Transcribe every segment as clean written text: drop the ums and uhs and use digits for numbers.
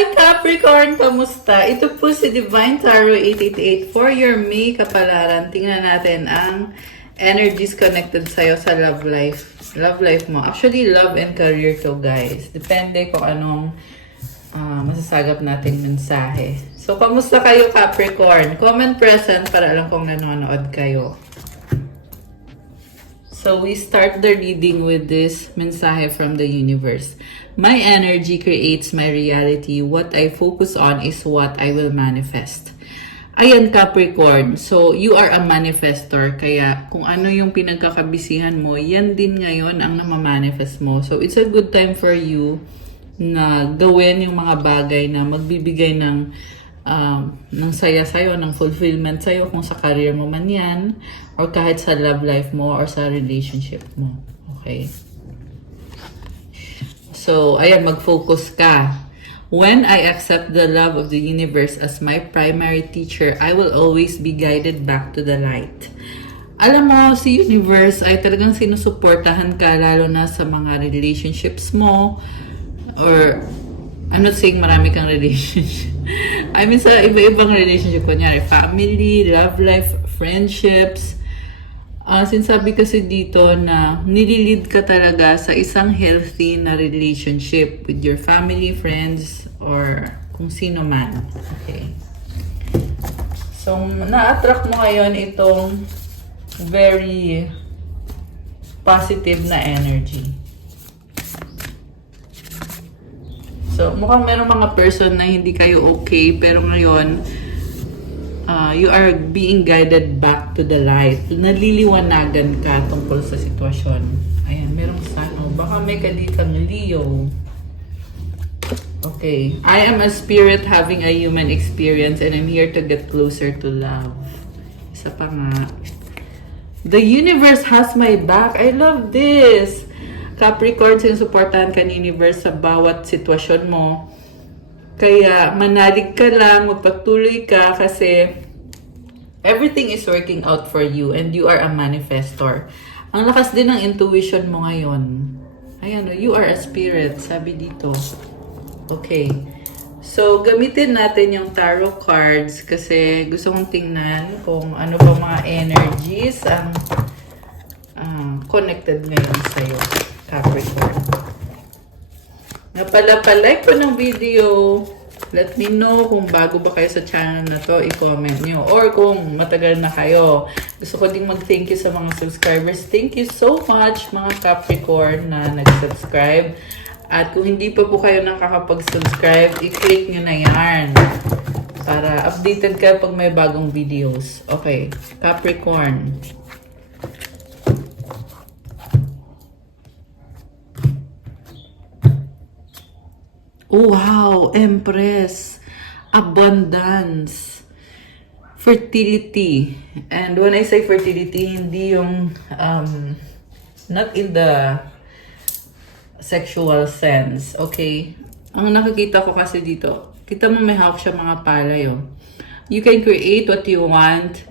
Hi Capricorn! Kamusta? Ito po si Divine Tarot 888 for your May kapalaran. Tingnan natin ang energies connected sa'yo sa love life. Love life mo. Actually, love and career to, guys. Depende kung anong masasagap nating mensahe. So, kamusta kayo Capricorn? Comment present para alam kong nanonood kayo. So, we start the reading with this mensahe from the universe. My energy creates my reality. What I focus on is what I will manifest. Ayan, Capricorn. So, you are a manifestor. Kaya, kung ano yung pinagkakabisihan mo, yan din ngayon ang namamanifest mo. So, it's a good time for you na gawin yung mga bagay na magbibigay ng saya sa'yo, ng fulfillment sa'yo, kung sa career mo man yan, or kahit sa love life mo, or sa relationship mo. Okay? So, ayan, mag-focus ka. When I accept the love of the universe as my primary teacher, I will always be guided back to the light. Alam mo, si universe ay talagang sinusuportahan ka, lalo na sa mga relationships mo, or I'm not saying marami kang relationship. I mean, sa iba-ibang relationship, kunyari, family, love life, friendships. Sinasabi kasi dito na nililid ka talaga sa isang healthy na relationship with your family, friends, or kung sino man. Okay. So, na-attract mo ngayon itong very positive na energy. So, mukhang merong mga person na hindi kayo okay, pero ngayon, you are being guided back to the light. Naliliwanagan ka tungkol sa sitwasyon. Ayan, merong sano. Baka may kaditang Leo. Okay. I am a spirit having a human experience and I'm here to get closer to love. Isa pa nga. The universe has my back. I love this. Capricorn, sinusuportahan ka ni universe sa bawat sitwasyon mo. Kaya manalig ka lang, magpatuloy ka kasi everything is working out for you and you are a manifestor. Ang lakas din ng intuition mo ngayon. Ayan, you are a spirit, sabi dito. Okay. So, gamitin natin yung tarot cards kasi gusto kong tingnan kung ano pa mga energies ang connected ngayon sa'yo, Capricorn. Napalike po ng video. Let me know kung bago ba kayo sa channel na to, i-comment nyo. Or kung matagal na kayo. Gusto ko ding mag-thank you sa mga subscribers. Thank you so much mga Capricorn na nag-subscribe. At kung hindi pa po kayo nakakapag-subscribe, i-click nyo na yan. Para updated ka pag may bagong videos. Okay, Capricorn. Oh, wow, Empress, abundance, fertility. And when I say fertility, hindi yung, not in the sexual sense, okay? Ang nakikita ko kasi dito, kita mo may hawak siya mga palay, oh. You can create what you want,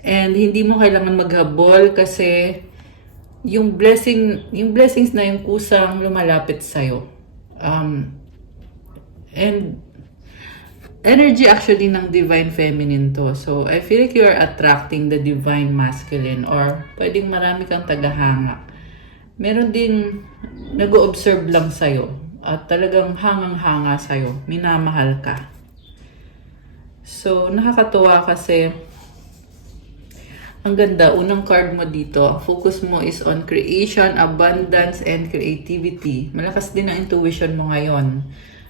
and hindi mo kailangan maghabol kasi yung blessings na yung kusang lumalapit sa'yo. And energy actually ng divine feminine to. So, I feel like you are attracting the divine masculine or pwedeng marami kang tagahanga. Meron din nag-o-observe lang sa'yo at talagang hangang-hanga sa'yo. Minamahal ka. So, nakakatuwa kasi ang ganda. Unang card mo dito, focus mo is on creation, abundance, and creativity. Malakas din ang intuition mo ngayon.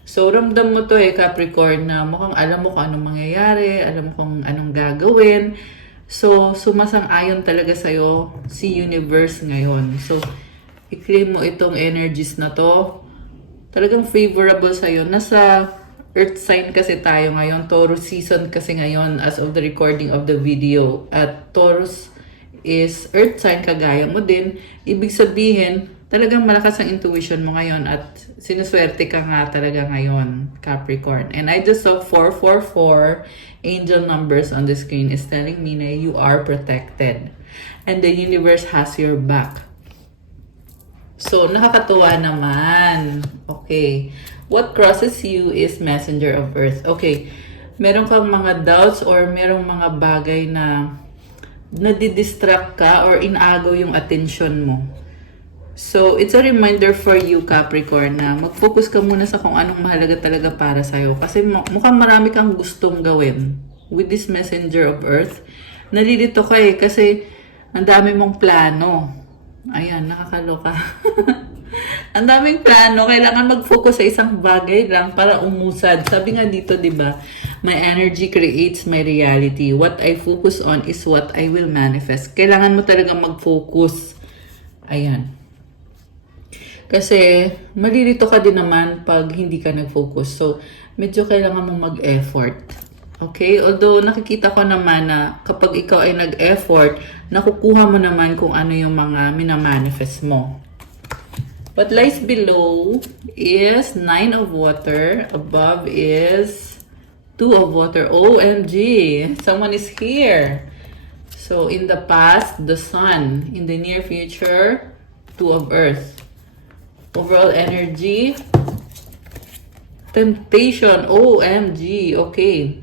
So, ramdam mo to Capricorn, na mukhang alam mo kung anong mangyayari, alam mo kung anong gagawin. So, sumasang-ayon talaga sa'yo si universe ngayon. So, i-claim mo itong energies na to. Talagang favorable sa'yo. Nasa earth sign kasi tayo ngayon. Taurus season kasi ngayon as of the recording of the video. At Taurus is earth sign, kagaya mo din. Ibig sabihin, talagang malakas ang intuition mo ngayon at sinuswerte ka nga talaga ngayon, Capricorn. And I just saw 444 angel numbers on the screen is telling me na you are protected. And the universe has your back. So, nakakatuwa naman. Okay. What crosses you is messenger of earth. Okay. Meron kang mga doubts or merong mga bagay na nadidistract ka or inaagaw yung attention mo. So, it's a reminder for you, Capricorn, na mag-focus ka muna sa kung anong mahalaga talaga para sa'yo. Kasi mukhang marami kang gustong gawin with this messenger of earth. Nalilito ka eh, kasi ang dami mong plano. Ayan, nakakaloka. Ang daming plano, kailangan mag-focus sa isang bagay lang para umusad. Sabi nga dito, di ba? My energy creates my reality. What I focus on is what I will manifest. Kailangan mo talaga mag-focus. Ayan. Kasi malilito ka din naman pag hindi ka nag-focus. So, medyo kailangan mo mag-effort. Okay? Although nakikita ko naman na kapag ikaw ay nag-effort, nakukuha mo naman kung ano yung mga minamanifest mo. What lies below is 9 of water. Above is 2 of water. OMG! Someone is here. So, in the past, the sun. In the near future, 2 of earth. Overall energy, temptation. OMG! Okay.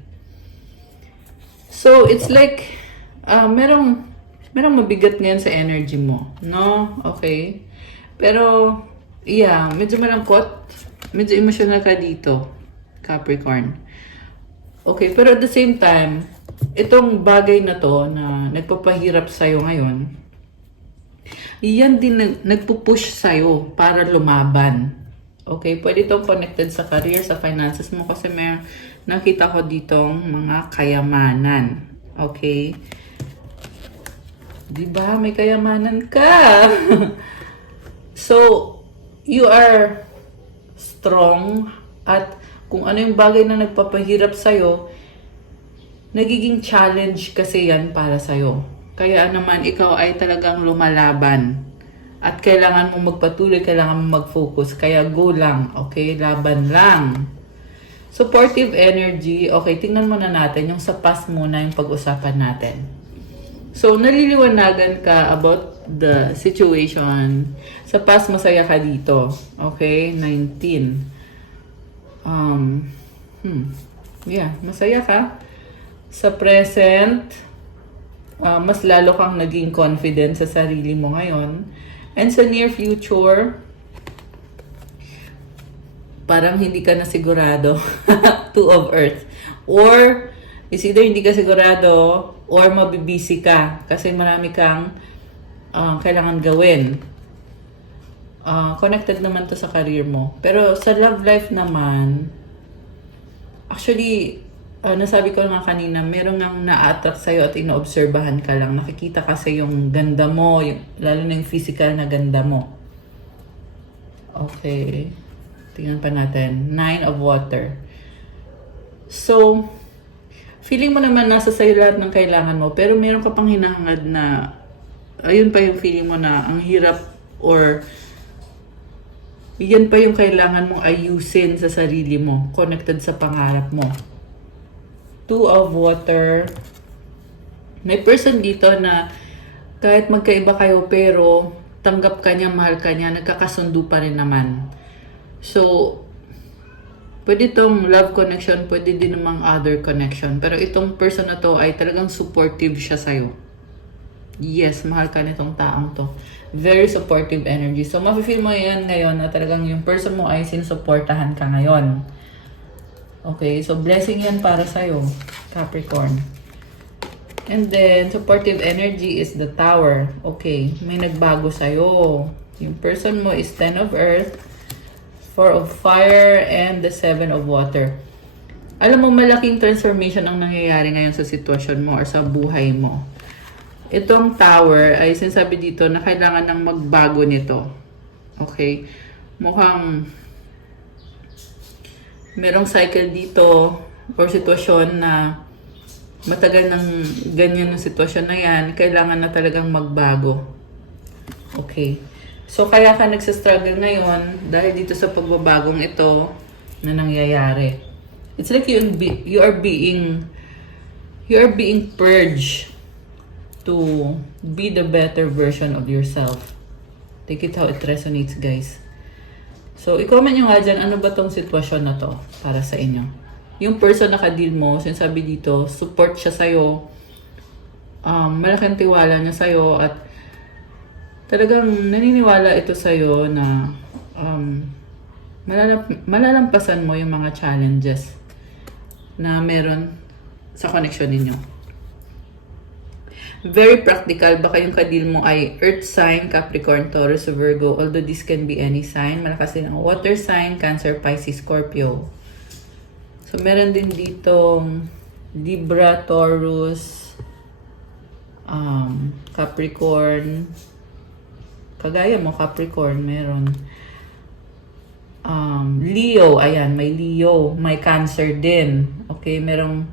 So, it's like, merong mabigat ngayon sa energy mo. No? Okay. Pero, yeah, medyo malangkot. Medyo emotional ka dito, Capricorn. Okay, pero at the same time, itong bagay na to na nagpapahirap sa'yo ngayon, yan din nagpupush sa'yo para lumaban. Okay, pwede itong connected sa career, sa finances mo kasi may nakita ko ditong mga kayamanan. Okay? Diba? May kayamanan ka! So, you are strong at kung ano yung bagay na nagpapahirap sa'yo, nagiging challenge kasi yan para sa'yo. Kaya naman, ikaw ay talagang lumalaban. At kailangan mo magpatuloy, kailangan mo mag-focus. Kaya go lang, okay? Laban lang. Supportive energy, okay, tingnan muna natin yung sa past muna yung pag-usapan natin. So, naliliwanagan ka about the situation. Sa past, masaya ka dito. Okay? 19. Yeah, masaya ka. Sa present, mas lalo kang naging confident sa sarili mo ngayon. And sa near future, parang hindi ka na sigurado. 2 of earth. Or, is either hindi ka sigurado or mabibisi ka kasi marami kang kailangan gawin. Connected naman to sa career mo. Pero sa love life naman, actually, nasabi ko nga kanina, meron ngang na-attract sa'yo at inoobserbahan ka lang. Nakikita kasi yung ganda mo, lalo na yung physical na ganda mo. Okay. Tingnan pa natin. 9 of water. So, feeling mo naman nasa sa'yo lahat ng kailangan mo, pero meron ka pang hinahangad na, ayun pa yung feeling mo na ang hirap or yan pa yung kailangan mong ayusin sa sarili mo, connected sa pangarap mo. 2 of water. May person dito na kahit magkaiba kayo pero tanggap ka niya, mahal ka niya, nagkakasundo pa rin naman. So, pwede itong love connection, pwede din namang other connection. Pero itong person na to ay talagang supportive siya sa'yo. Yes, mahal ka nitong taong to. Very supportive energy. So, mafe-feel mo yan ngayon na talagang yung person mo ay sinusuportahan ka ngayon. Okay, so blessing yan para sa'yo, Capricorn. And then, supportive energy is the Tower. Okay, may nagbago sa'yo. Yung person mo is 10 of Earth, 4 of Fire, and the 7 of Water. Alam mo, malaking transformation ang nangyayari ngayon sa sitwasyon mo or sa buhay mo. Itong Tower ay sinasabi dito na kailangan ng magbago nito. Okay, mukhang merong cycle dito or sitwasyon na matagal ng ganyan ng sitwasyon na yan, kailangan na talagang magbago. Okay. So, kaya ka nagsastruggle ngayon dahil dito sa pagbabagong ito na nangyayari. It's like you are being purged to be the better version of yourself. Take it how it resonates, guys. So, i-comment nyo nga dyan, ano ba tong sitwasyon na to para sa inyo? Yung person na ka-deal mo, sinasabi dito, support siya sa'yo, malaking tiwala niya sa'yo, at talagang naniniwala ito sa'yo na malalampasan mo yung mga challenges na meron sa connection ninyo. Very practical. Baka yung kadil mo ay Earth sign, Capricorn, Taurus, Virgo. Although this can be any sign. Malakas din ang water sign, Cancer, Pisces, Scorpio. So, meron din ditong Libra, Taurus, Capricorn. Kagaya mo, Capricorn, meron. Leo, ayan, may Leo. May Cancer din. Okay, meron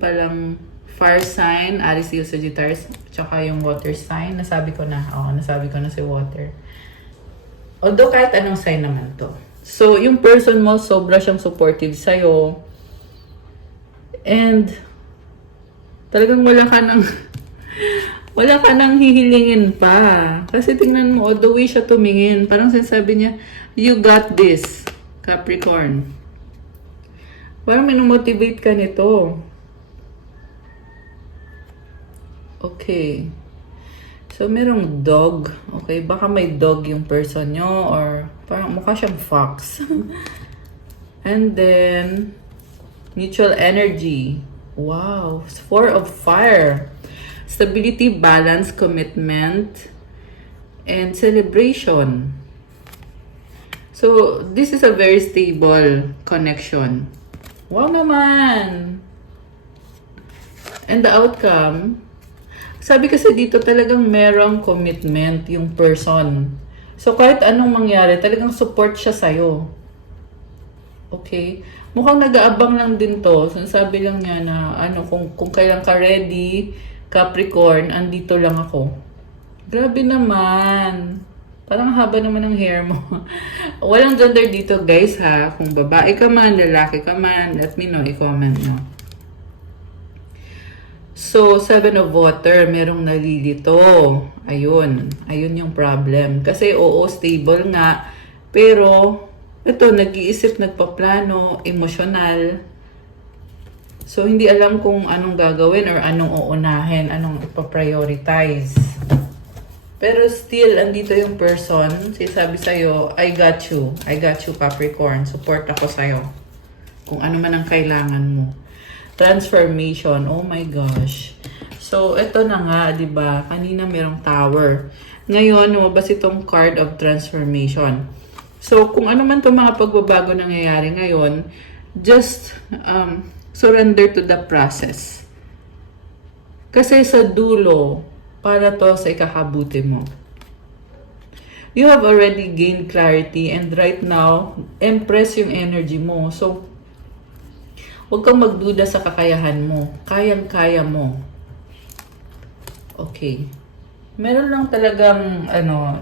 palang fire sign, Aries, Leo, Sagittarius, tsaka yung water sign. Nasabi ko na si water. Although kahit anong sign naman to. So, yung person mo, sobra siyang supportive sa'yo. And, talagang wala ka nang hihilingin pa. Kasi tingnan mo, the way siya tumingin, parang sinasabi niya, you got this, Capricorn. Parang minomotivate ka nito. Okay. So, merong dog. Okay, baka may dog yung person nyo or parang mukha siyang fox. And then, mutual energy. Wow. 4 of fire. Stability, balance, commitment, and celebration. So, this is a very stable connection. Wow naman! And the outcome, sabi kasi dito talagang merong commitment yung person. So, kahit anong mangyari, talagang support siya sa'yo. Okay? Mukhang nag-aabang lang din to. Sinasabi lang niya na, kung kailan ka ready, Capricorn, andito lang ako. Grabe naman. Parang haba naman ng hair mo. Walang gender dito, guys, ha? Kung babae ka man, lalaki ka man, let me know, i-comment mo. So, 7 of water, merong nalilito. Ayun yung problem. Kasi, oo, stable nga. Pero, ito, nag-iisip, nagpaplano, emosyonal. So, hindi alam kung anong gagawin or anong uunahin, anong ipaprioritize. Pero still, andito yung person, sinasabi sa'yo, I got you, Capricorn. Support ako sa'yo. Kung ano man ang kailangan mo. Transformation. Oh my gosh. So, ito na nga, di ba? Kanina merong tower. Ngayon, lumabas itong card of transformation. So, kung ano man itong mga pagbabago nangyayari ngayon, just surrender to the process. Kasi sa dulo, para to sa ikakabuti mo. You have already gained clarity and right now, impress yung energy mo. So, huwag kang magduda sa kakayahan mo. Kayang-kaya mo. Okay. Meron lang talagang,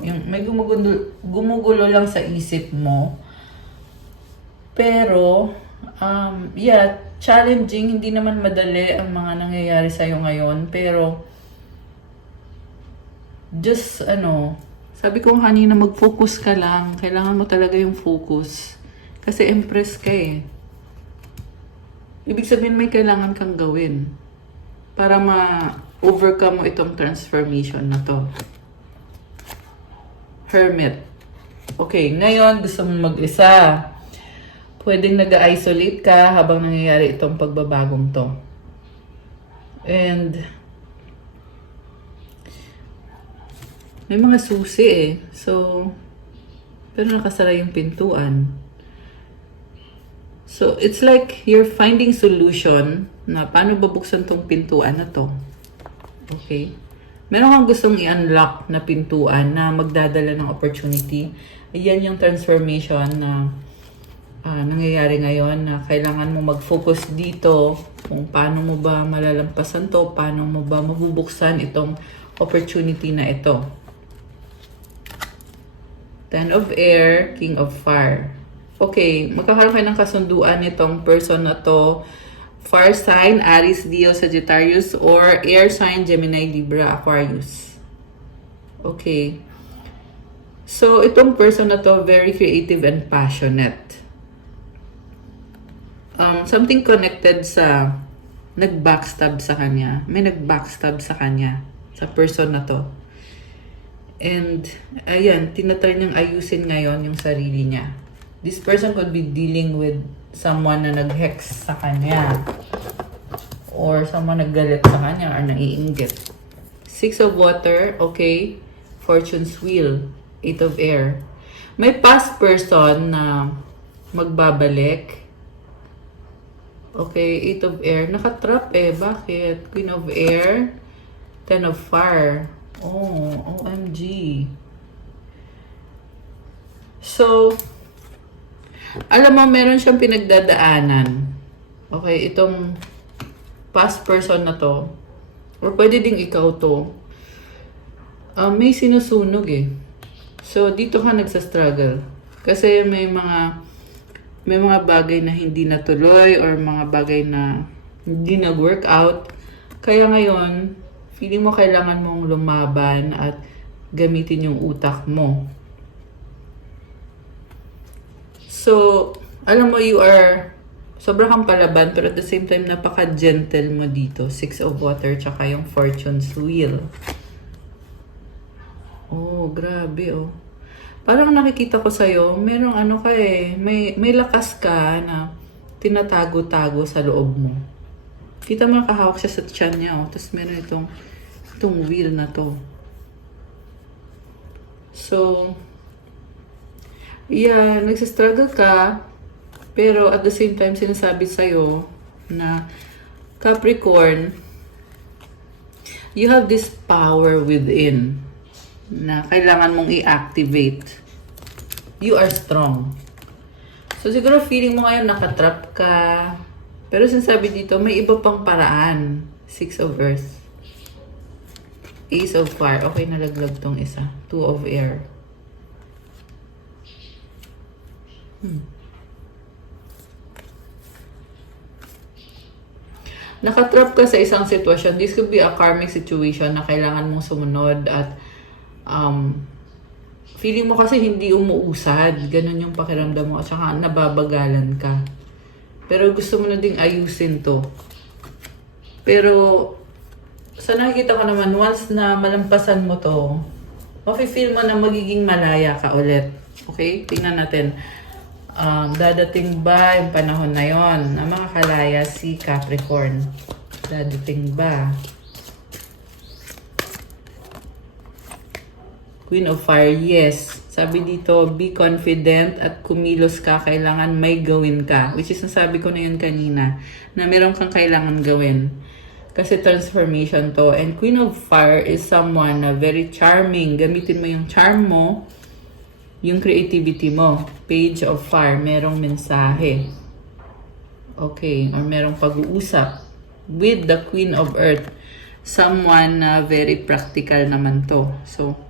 yung may gumugulo lang sa isip mo. Pero, challenging. Hindi naman madali ang mga nangyayari sa'yo ngayon. Pero, just, sabi ko kanina, mag-focus ka lang. Kailangan mo talaga yung focus. Kasi impress ka eh. Ibig sabihin may kailangan kang gawin para ma-overcome mo itong transformation na to. Hermit. Okay, ngayon gusto mong mag-isa. Pwedeng nag-isolate ka habang nangyayari itong pagbabagong to. And may mga susi eh. So, pero nakasara yung pintuan. So, it's like you're finding solution na paano babuksan tong pintuan na to. Okay? Meron kang gustong i-unlock na pintuan na magdadala ng opportunity. Ayan yung transformation na nangyayari ngayon na kailangan mo mag-focus dito kung paano mo ba malalampasan to, paano mo ba mabubuksan itong opportunity na ito. 10 of Air, King of Fire. Okay, magkakaroon kayo ng kasunduan nitong person na to. Fire sign, Aries, Leo, Sagittarius, or air sign, Gemini, Libra, Aquarius. Okay. So, itong person na to, very creative and passionate. Something connected sa nag-backstab sa kanya. May nag-backstab sa kanya, sa person na to. And, ayan, tinatry niyang ayusin ngayon yung sarili niya. This person could be dealing with someone na nag-hex sa kanya. Or someone naggalit sa kanya or naiinggit. 6 of water, okay. Fortune's wheel, 8 of air. May past person na magbabalik. Okay, 8 of air. Nakatrap eh. Bakit? Queen of air, 10 of fire. Oh, OMG. So, alam mo, meron siyang pinagdadaanan. Okay, itong past person na to, or pwede ding ikaw to, may sinusunog eh. So, dito ka nagsa-struggle. Kasi may mga bagay na hindi natuloy or mga bagay na hindi nag-work out. Kaya ngayon, feeling mo kailangan mong lumaban at gamitin yung utak mo. So, alam mo, sobrang kang palaban, pero at the same time, napaka-gentle mo dito. 6 of water, tsaka yung fortune's wheel. Oh, grabe oh. Parang nakikita ko sa'yo, merong ano ka eh, may lakas ka na tinatago-tago sa loob mo. Kita mo nakahawak siya sa tiyan niya oh. Tapos meron itong wheel na to. So, yeah, nagsistruggle ka, pero at the same time, sinasabi sa'yo na Capricorn, you have this power within na kailangan mong i-activate. You are strong. So, siguro feeling mo ngayon nakatrap ka. Pero sinasabi dito, may iba pang paraan. 6 of earth. Ace of fire. Okay, nalaglag tong isa. 2 of air. Nakatrap ka sa isang sitwasyon. This could be a karmic situation na kailangan mong sumunod at feeling mo kasi hindi umuusad. Ganun yung pakiramdam mo at saka nababagalan ka. Pero gusto mo na ding ayusin to. Pero sa nakikita ko naman, once na malampasan mo to, mafe-feel mo na magiging malaya ka ulit. Okay? Tingnan natin. Dadating ba yung panahon na yon na makakalaya si Capricorn? Dadating ba? Queen of Fire, yes. Sabi dito, be confident at kumilos ka. Kailangan may gawin ka. Which is, nasabi ko na yun kanina, na meron kang kailangan gawin. Kasi transformation to. And Queen of Fire is someone na very charming. Gamitin mo yung charm mo, yung creativity mo. Page of Fire, merong mensahe. Okay, or merong pag-uusap. With the Queen of Earth, someone na very practical naman to. So,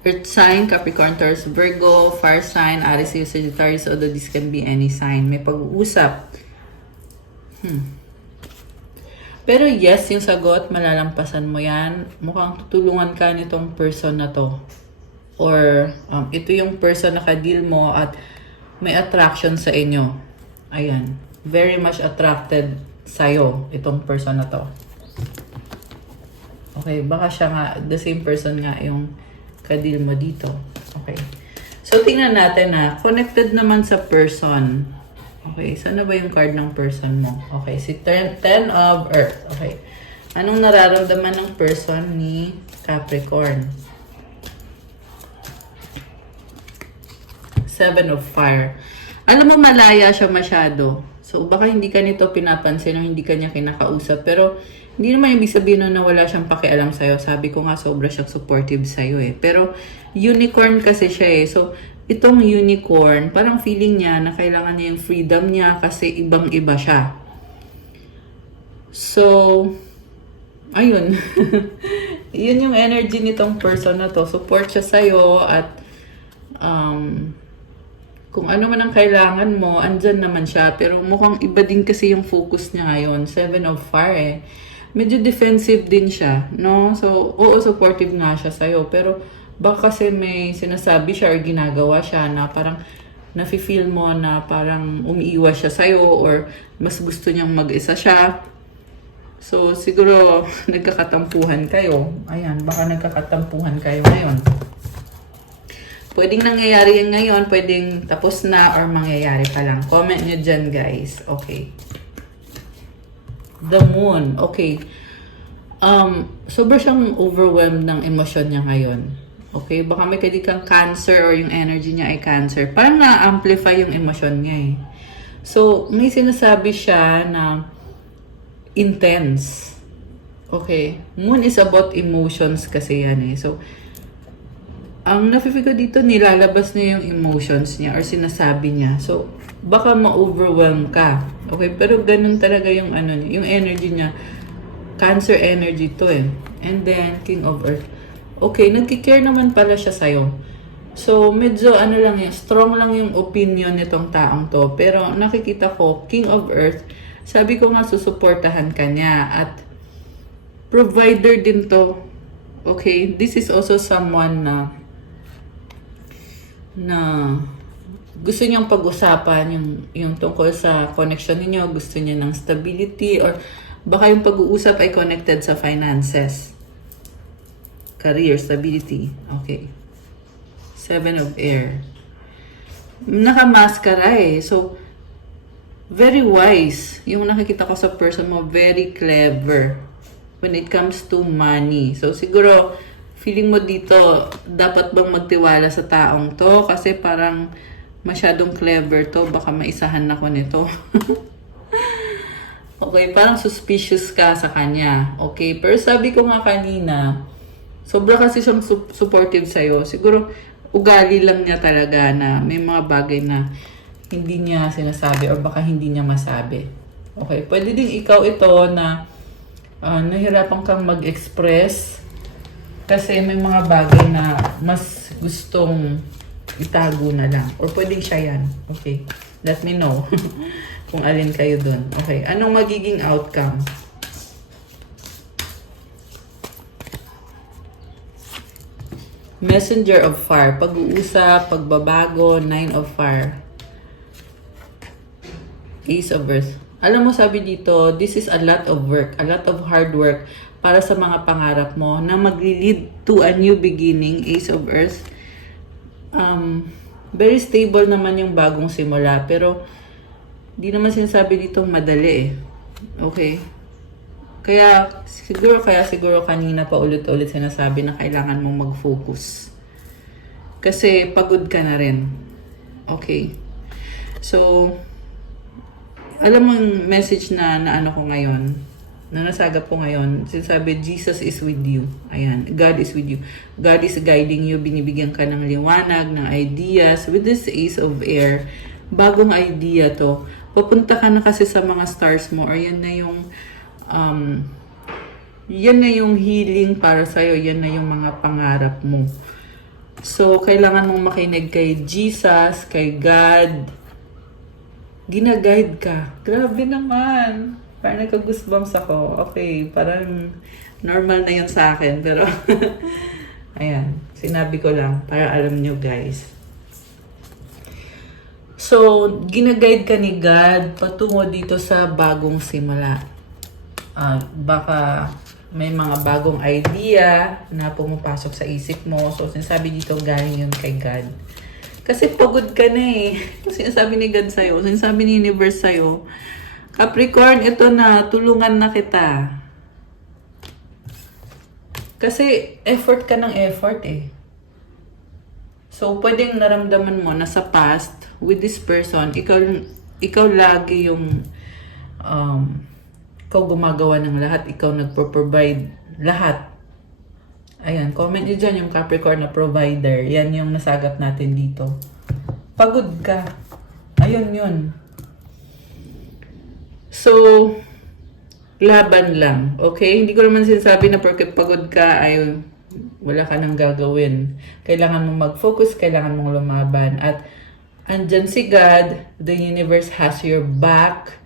Earth sign, Capricorn, Taurus, Virgo, Fire sign, Aries, Sagittarius, although this can be any sign. May pag-uusap. Pero yes, yung sagot, malalampasan mo yan. Mukhang tutulungan ka nitong person na to. Or ito yung person na ka-deal mo at may attraction sa inyo. Ayan. Very much attracted sa'yo, itong person na to. Okay, baka siya nga, the same person nga yung ka-deal mo dito. Okay. So, tingnan natin na connected naman sa person. Okay, saan na ba yung card ng person mo? Okay, si 10 of Earth. Okay. Anong nararamdaman ng person ni Capricorn? 7 of Fire. Alam mo, malaya siya masyado. So, baka hindi ka nito pinapansin o hindi ka niya kinakausap. Pero, hindi naman ibig sabihin na wala siyang pakialam sa'yo. Sabi ko nga, sobra siyang supportive sa'yo eh. Pero, unicorn kasi siya eh. So, itong unicorn, parang feeling niya na kailangan niya yung freedom niya kasi ibang-iba siya. So, ayun. Yun yung energy nitong person na to. Support siya sa'yo at kung ano man ang kailangan mo, andyan naman siya. Pero mukhang iba din kasi yung focus niya ngayon. 7 of Fire eh. Medyo defensive din siya, no? So, oo, supportive nga siya sa'yo. Pero Baka kasi may sinasabi siya or ginagawa siya na parang nafe-feel mo na parang umiiwas siya sa'yo or mas gusto niyang mag-isa siya. So, siguro nagkakatampuhan kayo. Ayan, baka nagkakatampuhan kayo ngayon. Pwedeng nangyayari yan ngayon, pwedeng tapos na or mangyayari pa lang. Comment nyo dyan, guys. Okay. The Moon. Okay. Sobra siyang overwhelmed ng emosyon niya ngayon. Okay? Baka may kang cancer or yung energy niya ay cancer. Parang na-amplify yung emosyon niya eh. So, may sinasabi siya na intense. Okay? Moon is about emotions kasi yan eh. So, ang nafe-feel ko dito, nilalabas niya yung emotions niya or sinasabi niya. So, baka ma-overwhelm ka. Okay? Pero ganun talaga yung ano niya, yung energy niya. Cancer energy to eh. And then, King of Earth. Okay, nagkikare naman pala siya sa'yo. So, medyo ano lang yan, strong lang yung opinion nitong taong to. Pero nakikita ko, King of Earth, sabi ko nga susuportahan ka niya. At provider din to. Okay, this is also someone na gusto niyang pag-usapan yung tungkol sa connection ninyo, gusto niya ng stability or baka yung pag-uusap ay connected sa finances. Career, stability. Okay. 7 of Air. Nakamaskara eh. So, very wise. Yung nakikita ko sa person mo, very clever when it comes to money. So, siguro, feeling mo dito, dapat bang magtiwala sa taong to? Kasi parang masyadong clever to. Baka maisahan ako nito. Okay, parang suspicious ka sa kanya. Okay, pero sabi ko nga kanina, sobra kasi siyang supportive sa'yo. Siguro, ugali lang niya talaga na may mga bagay na hindi niya sinasabi or baka hindi niya masabi. Okay, pwede din ikaw ito na nahirapan kang mag-express kasi may mga bagay na mas gustong itago na lang. Or pwedeng siya yan. Okay, let me know kung alin kayo dun. Okay, anong magiging outcome? Messenger of Fire. Pag-uusap, pagbabago, 9 of Fire. Ace of Earth. Alam mo, sabi dito, this is a lot of work, a lot of hard work para sa mga pangarap mo na magli-lead to a new beginning. Ace of Earth. Very stable naman yung bagong simula, pero di naman sinasabi dito madali eh. Okay? Kaya siguro kanina pa ulit-ulit sinasabi na kailangan mong mag-focus. Kasi pagod ka na rin. Okay? So, alam mo yung message na ano ko ngayon, na nasagap ko ngayon, sinasabi, Jesus is with you. Ayan, God is with you. God is guiding you, binibigyan ka ng liwanag, ng ideas. With this Ace of Air, bagong idea to. Papunta ka na kasi sa mga stars mo, or yan na yung healing para sa'yo, yan na yung mga pangarap mo. So, kailangan mong makinig kay Jesus, kay God. Gina-guide ka. Grabe naman. Parang nagka-goosebumps ako. Okay, parang normal na yun sa akin. Pero, ayan, sinabi ko lang para alam nyo guys. So, gina-guide ka ni God patungo dito sa bagong simula. Baka may mga bagong idea na pumapasok sa isip mo. So, sinasabi dito galing yun kay God. Kasi pagod ka na eh. Sinasabi ni God sa'yo, sinasabi ni Universe sa'yo, Capricorn, ito na, tulungan na kita. Kasi effort ka ng effort eh. So, pwedeng naramdaman mo na sa past, with this person, ikaw lagi yung, ikaw gumagawa ng lahat, ikaw nagpo-provide lahat. Ayan, comment nyo dyan yung Capricorn na provider. Yan yung nasagap natin dito. Pagod ka. Ayun yun. So, laban lang. Okay? Hindi ko naman sinasabi na porque pagod ka ay wala ka nang gagawin. Kailangan mong mag-focus, kailangan mong lumaban. At andyan si God, the universe has your back,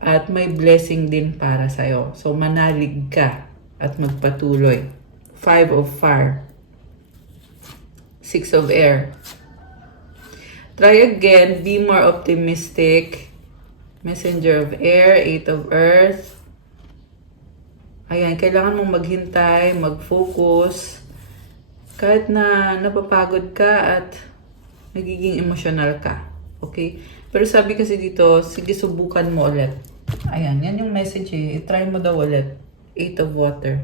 at may blessing din para sa'yo. So, manalig ka at magpatuloy. 5 of Fire. Six of Air. Try again, be more optimistic. Messenger of Air, Eight of Earth. Ayan, kailangan mong maghintay, mag-focus. Kahit na napapagod ka at nagiging emotional ka. Okay? Pero sabi kasi dito, sige, subukan mo ulit. Ayan, yan yung message eh. I-try mo daw ulit. Eight of Water.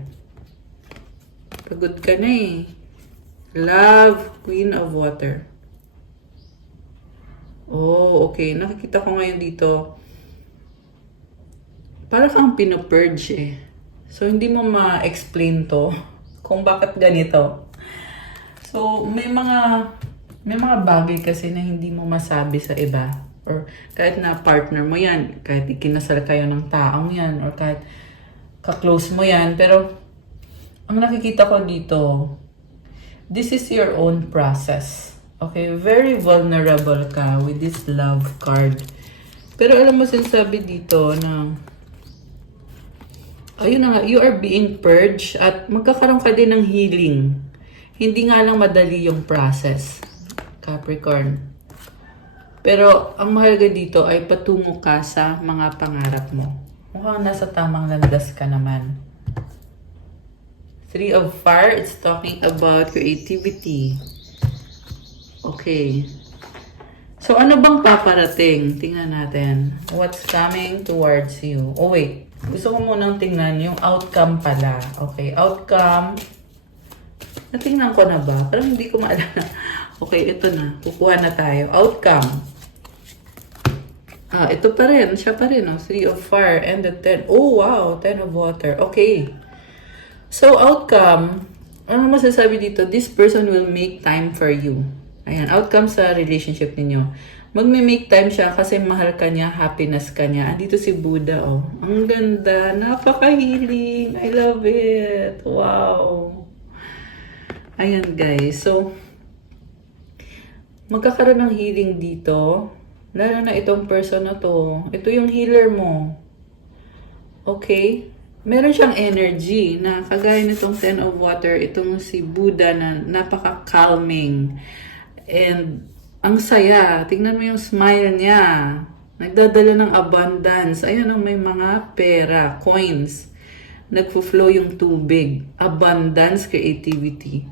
Pagod ka na eh. Love, Queen of Water. Oh, okay. Nakikita ko ngayon dito. Para kang pinupurge eh. So, hindi mo ma-explain to kung bakit ganito. So, may mga bagay kasi na hindi mo masabi sa iba. Or kahit na partner mo yan, kahit ikinasal kayo ng taong yan, or kahit ka-close mo yan. Pero, ang nakikita ko dito, this is your own process. Okay? Very vulnerable ka with this love card. Pero alam mo, sinasabi dito na ayun na nga, you are being purged at magkakaroon ka din ng healing. Hindi nga lang madali yung process, Capricorn. Pero ang mahalaga dito ay patungo ka sa mga pangarap mo. Mukhang nasa tamang landas ka naman. Three of Fire, it's talking about creativity. Okay. So, ano bang paparating? Tingnan natin. What's coming towards you? Oh, wait. Gusto ko munang tingnan yung outcome pala. Okay, outcome. Natingnan ko na ba? Parang hindi ko maalala. Okay, ito na. Kukuha na tayo. Outcome. Ito pa rin. Siya pa rin. Oh. Three of Fire and the 10. Oh, wow. 10 of Water. Okay. So, outcome. Ano masasabi dito? This person will make time for you. Ayan, outcome sa relationship ninyo. Magme-make time siya kasi mahal ka niya, happiness ka niya. Andito si Buddha, oh. Ang ganda. Napaka-healing. I love it. Wow. Ayan, guys. So, magkakaroon ng healing dito. Lalo na itong person na to. Ito yung healer mo. Okay? Meron siyang energy na kagaya nitong 10 of Water, itong si Buddha na napaka-calming. And ang saya. Tingnan mo yung smile niya. Nagdadala ng abundance. Ayan ang may mga pera, coins. Nagfo-flow yung tubig. Abundance, creativity.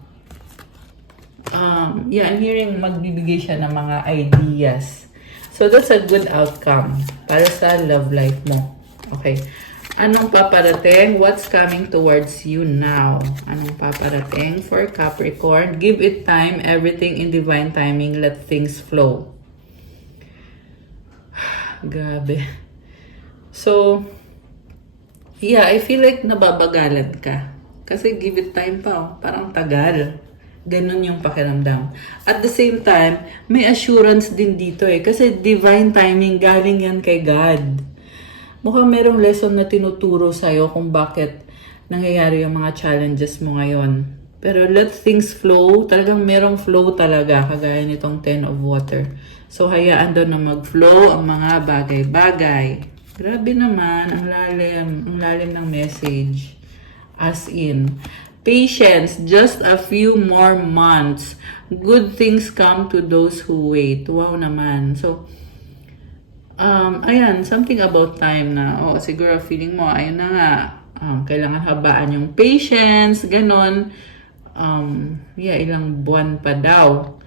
Yeah, I'm hearing magbibigay siya ng mga ideas. So that's a good outcome para sa love life mo. Okay. Anong paparating? What's coming towards you now? Anong paparating for Capricorn? Give it time, everything in divine timing, let things flow. Grabe. So, yeah, I feel like nababagalan ka. Kasi give it time pa, oh. Parang tagal. Ganun yung pakiramdam. At the same time, may assurance din dito eh. Kasi divine timing, galing yan kay God. Mukhang merong lesson na tinuturo sa'yo kung bakit nangyayari yung mga challenges mo ngayon. Pero let things flow. Talagang merong flow talaga, kagaya nitong 10 of Water. So, hayaan doon na mag-flow ang mga bagay-bagay. Grabe naman, ang lalim ng message. As in, patience, just a few more months. Good things come to those who wait. Wow naman. So, ayan, something about time na, siguro feeling mo, ayun na nga, kailangan habaan yung patience, ganon. Yeah, ilang buwan pa daw.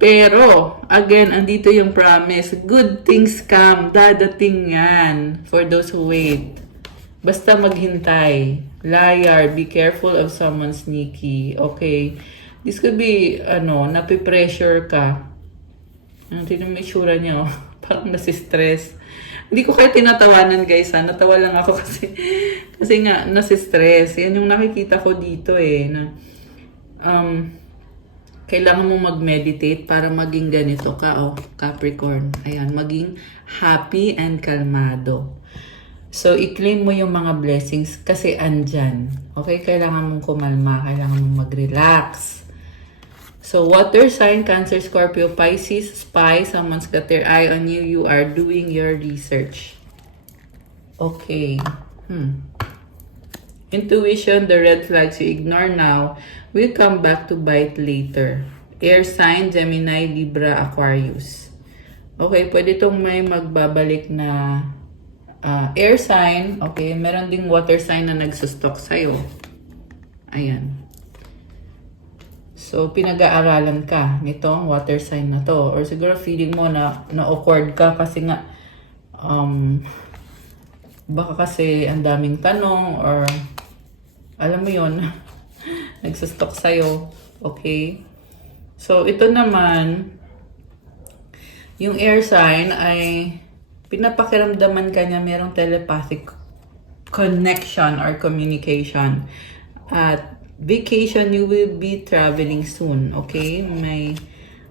Pero, again, andito yung promise, good things come, dadating yan, for those who wait. Basta maghintay. Liar, be careful of someone sneaky. Okay. This could be, napipressure ka. Tingnan mo itsura niya, oh. Parang nasistress. Hindi ko kayo tinatawanan, guys, ha. Natawa lang ako kasi nga, nasistress. Yan yung nakikita ko dito, eh. Na, kailangan mo mag-meditate para maging ganito ka, oh, Capricorn. Ayan, maging happy and kalmado. So, i-claim mo yung mga blessings kasi andyan. Okay? Kailangan mong kumalma. Kailangan mong mag-relax. So, water sign, Cancer, Scorpio, Pisces, spy, someone's got their eye on you. You are doing your research. Okay. Intuition, the red flags you ignore now will come back to bite later. Air sign, Gemini, Libra, Aquarius. Okay, pwede itong may magbabalik na air sign. Okay, meron ding water sign na nagsustok sa'yo. Ayan. So, pinag-aaralan ka nitong water sign na to. Or siguro feeling mo na awkward ka kasi nga baka kasi ang daming tanong or alam mo yon nagsustok sa'yo. Okay? So, ito naman, yung air sign ay pinapakiramdaman ka niya merong telepathic connection or communication. At vacation, you will be traveling soon. Okay? May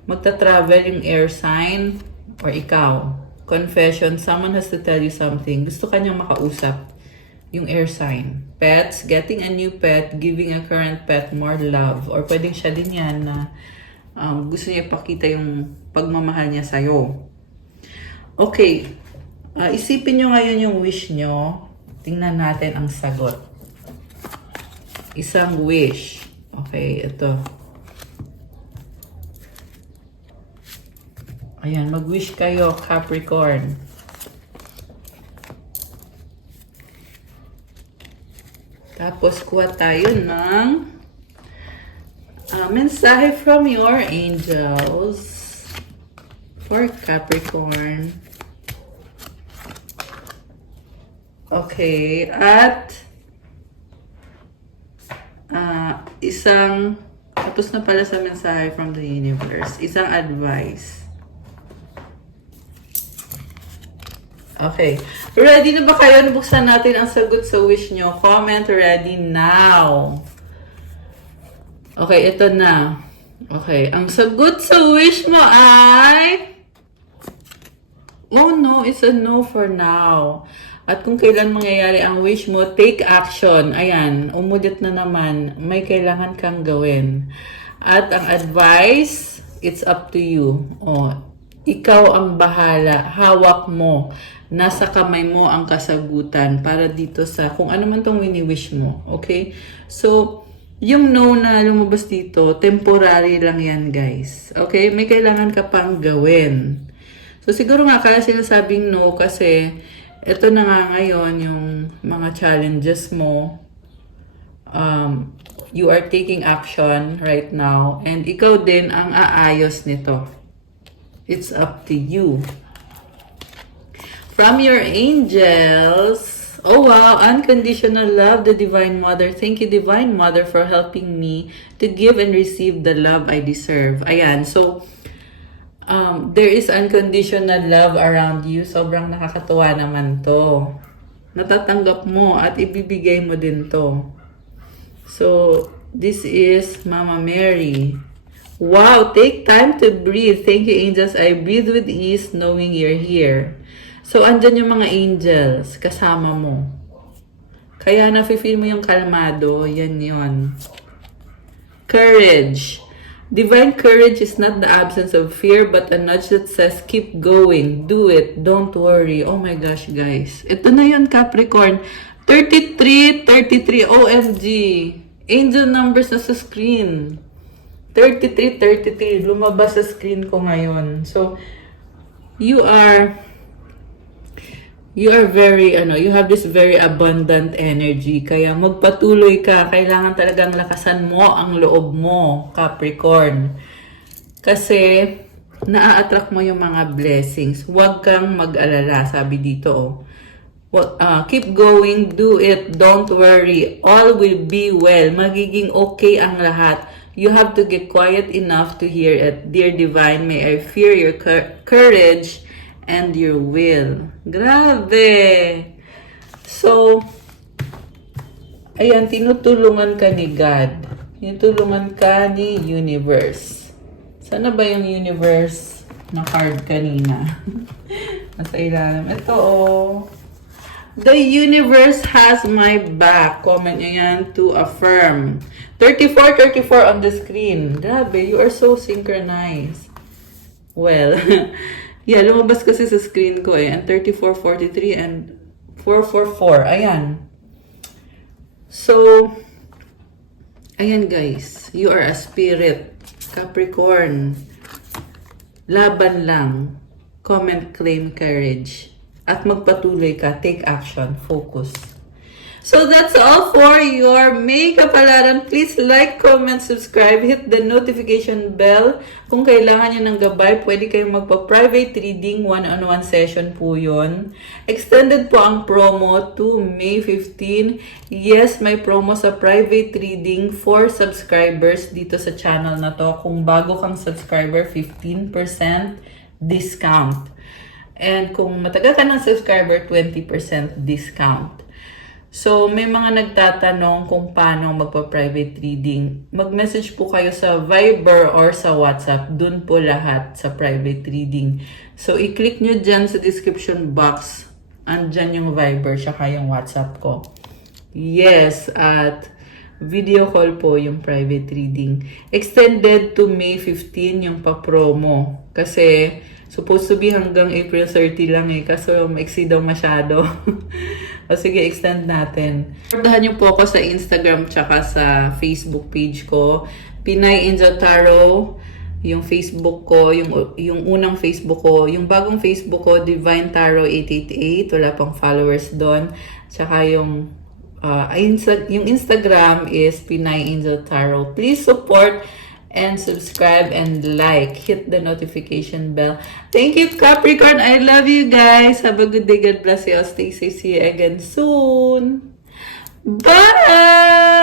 magta-travel yung air sign or ikaw. Confession, someone has to tell you something. Gusto ka niyang makausap. Yung air sign. Pets, getting a new pet, giving a current pet more love. Or pwedeng siya din yan na gusto niya ipakita yung pagmamahal niya sa'yo. Okay. Isipin nyo ngayon yung wish nyo. Tingnan natin ang sagot. Isang wish. Okay, ito. Ayan, mag-wish kayo, Capricorn. Tapos, kuha tayo ng mensahe from your angels for Capricorn. Okay, at tapos na pala sa mensahe from the universe. Isang advice. Okay. Ready na ba kayo? Nabuksan natin ang sagot sa wish nyo. Comment ready now. Okay, ito na. Okay. Ang sagot sa wish mo ay... Oh no, it's a no for now. At kung kailan mangyayari ang wish mo, take action. Ayan, umudit na naman. May kailangan kang gawin. At ang advice, it's up to you. Oh, ikaw ang bahala. Hawak mo. Nasa kamay mo ang kasagutan para dito sa kung ano man tong wini-wish mo. Okay? So, yung no na lumabas dito, temporary lang yan, guys. Okay? May kailangan ka pang gawin. So, siguro nga kaya sinasabing no kasi ito na nga ngayon yung mga challenges mo. You are taking action right now and ikaw din ang aayos nito. It's up to you. From your angels, oh wow, unconditional love, the Divine Mother. Thank you, Divine Mother, for helping me to give and receive the love I deserve. Ayan, so, there is unconditional love around you. Sobrang nakakatuwa naman to. Natatanggap mo at ibibigay mo din to. So, this is Mama Mary. Wow, take time to breathe. Thank you, angels. I breathe with ease knowing you're here. So, andyan yung mga angels kasama mo. Kaya nafe-feel mo yung kalmado. Yan yon. Courage. Divine courage is not the absence of fear, but a nudge that says, keep going, do it, don't worry. Oh my gosh, guys. Ito na yun, Capricorn. 33, OMG. Angel numbers na sa screen. 33, lumabas sa screen ko ngayon. So, you are very, you have this very abundant energy. Kaya magpatuloy ka. Kailangan talagang lakasan mo ang loob mo, Capricorn. Kasi, naa-attract mo yung mga blessings. Huwag kang mag-alala, sabi dito, keep going, do it, don't worry. All will be well. Magiging okay ang lahat. You have to get quiet enough to hear it. Dear Divine, may I fear your courage and your will. Grabe! So, ayan, tinutulungan ka ni God. Tinutulungan ka ni Universe. Sana ba yung Universe na card kanina? Nasa ilalim. Ito, oh. The universe has my back. Comment nyo yan to affirm. 34 on the screen. Grabe, you are so synchronized. Well, yeah, lumabas kasi sa screen ko eh. And 34, 43, and 444. Ayan. So, ayan guys. You are a spirit. Capricorn, laban lang. Comment, claim, courage. At magpatuloy ka. Take action. Focus. So that's all for your May Kapalaran. Please like, comment, subscribe, hit the notification bell. Kung kailangan nyo ng gabay, pwede kayong magpa-private reading, one-on-one session po yun. Extended po ang promo to May 15. Yes, may promo sa private reading for subscribers dito sa channel na to. Kung bago kang subscriber, 15% discount. And kung matagal ka ng subscriber, 20% discount. So, may mga nagtatanong kung paano magpa-private reading. Mag-message po kayo sa Viber or sa WhatsApp. Dun po lahat sa private reading. So, i-click nyo dyan sa description box. Andyan yung Viber, saka yung WhatsApp ko. Yes, at video call po yung private reading. Extended to May 15 yung pa-promo. Kasi, supposed to be hanggang April 30 lang eh. Kaso, maiksi daw masyado. O sige, extend natin. Portahan niyo po ako sa Instagram tsaka sa Facebook page ko. Pinay Angel Tarot. Yung Facebook ko, yung unang Facebook ko. Yung bagong Facebook ko, Divine Tarot 888. Wala pang followers doon. Tsaka yung Instagram is Pinay Angel Tarot. Please support and subscribe and like. Hit the notification bell. Thank you, Capricorn. I love you guys. Have a good day. God bless you all. Stay safe. See you again soon. Bye!